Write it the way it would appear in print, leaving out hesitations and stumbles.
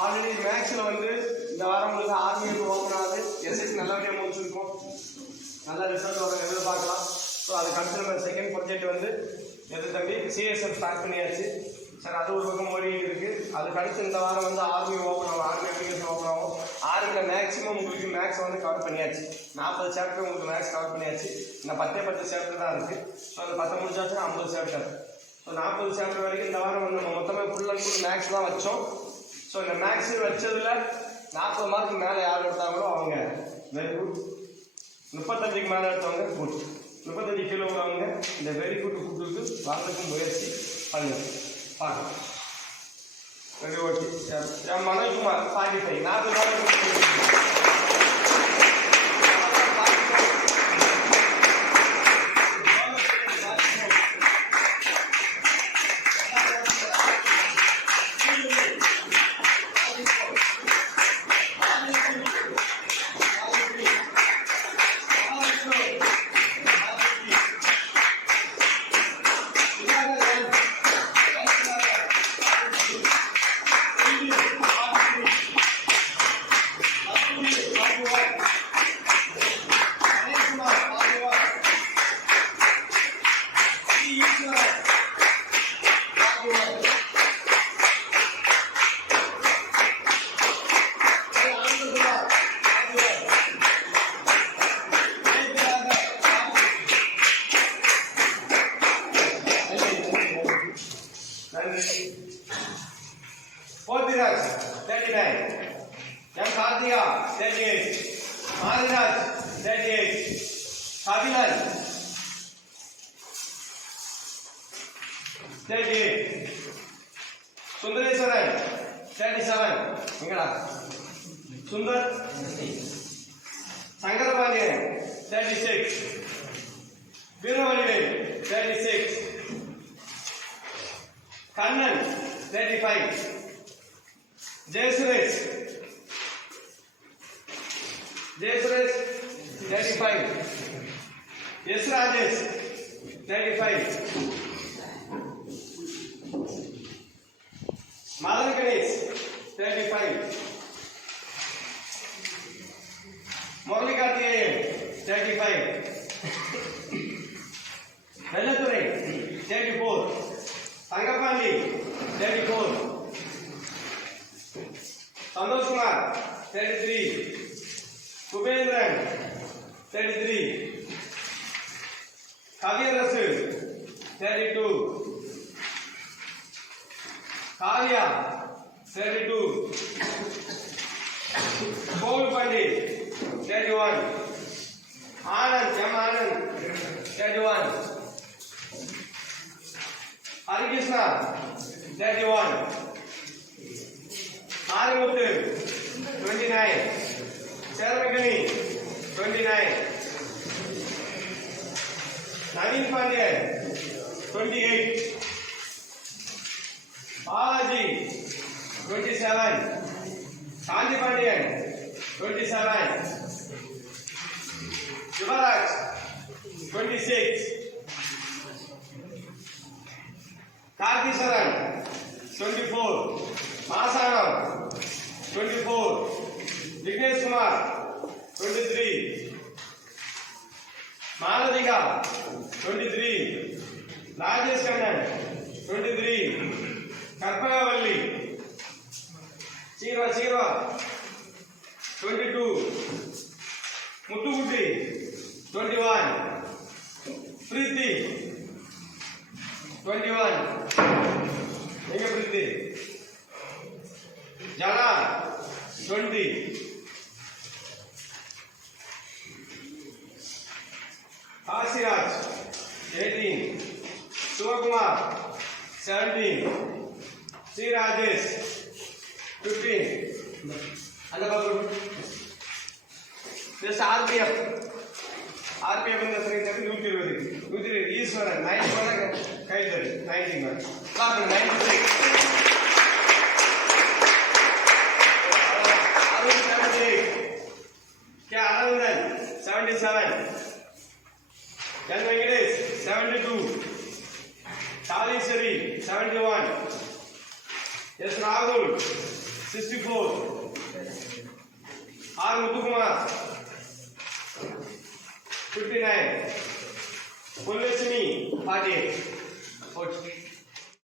Already மேக்ஸில் வந்து இந்த வாரம் உங்களுக்கு ஆர்மிக்கு ஓப்பன் ஆகுது. எஸ்எஸ்சி நல்லபடியாக முடிச்சிருக்கோம். நல்ல ரிசல்ட் வர எதிர்பார்க்கலாம். ஸோ அதுக்கு அடுத்து நம்ம செகண்ட் ப்ராஜெக்ட் வந்து எது தம்பி சிஎஸ்எஃப் ஸ்டார்ட் பண்ணியாச்சு சார். அது ஒரு பக்கம் ஓடிட்டு இருக்குது. அதுக்கு அடுத்து இந்த வாரம் வந்து ஆர்மி ஓப்பன் ஆகும், ஆர்மி அப்ளிகேஷன் ஓப்பன் ஆகும். ஆர்மியில் மேக்ஸிமம் உங்களுக்கு மேக்ஸ் வந்து கவர் பண்ணியாச்சு. 40 சாப்டர் உங்களுக்கு மேக்ஸ் கவர் பண்ணியாச்சு. இன்னும் 10 சாப்டர் தான் இருக்குது. ஸோ அது 10 முடிச்சாச்சுன்னா 50 சாப்டர். ஸோ 40 சாப்டர் வரைக்கும் இந்த வாரம் வந்து நம்ம மொத்தமாக ஃபுல் அண்ட் ஃபுல் மேக்ஸ் தான் வச்சோம். ஸோ இந்த மேக்ஸ் வச்சதில் 40 மார்க்கு மேலே யார் எடுத்தாங்களோ அவங்க வெரி குட். 35க்கு மேலே எடுத்தவங்க குட். 35 கீழே உள்ளவங்க இந்த வெரி குட் கூட்டுக்கு வாங்கிறதுக்கு முயற்சி பண்ணுங்க. பார்க்கலாம். Very okay. என் மனோஜ்குமார் 45 40 மார்க்கு. Potiraj 39, M. Karthika 38, Maharaj 38, Kabilan 38, Sundareswaran 37, Ingala Sundar Sankarapanian 36, Viruvalivel 36, Kannan 35, Jayasuresh 35, S. Rajesh 35, Madan Ganesh 35, Murali Karthikeyan 35, Vellature 34, Tangapalli 34, Santosh Kumar 33, Kubendran 33, Kavya Rasul 32, Kavya 32, Paul Pandit 31, Anand M. Anand 31, Hari Krishna 31, Arimuthu 29, Seramagani 29, Naveen Pandyan 28, Balaji 27, Shanti Pandyan 27, Yuvaraj 26, Karthi Saran 24, Masanam 24, Vignesh Kumar 23, Maladika 23, Rajesh Kannan 23, Karpagavalli Chirva 22, Muthukutti 21, Preeti 21, Mega Preeti, Jana 20, Kasiraj 18, Suvakumar 17, Sri Rajesh 15, this RPF in the second Uti Iswaran 91 Kaidari 91, 96, Arun 78, K. Anandan 77, Jan Venkatesh 72, Chalisari 71, S. Rahul 64. R. Muthukumar. 59. Pullachini. 48. Okay.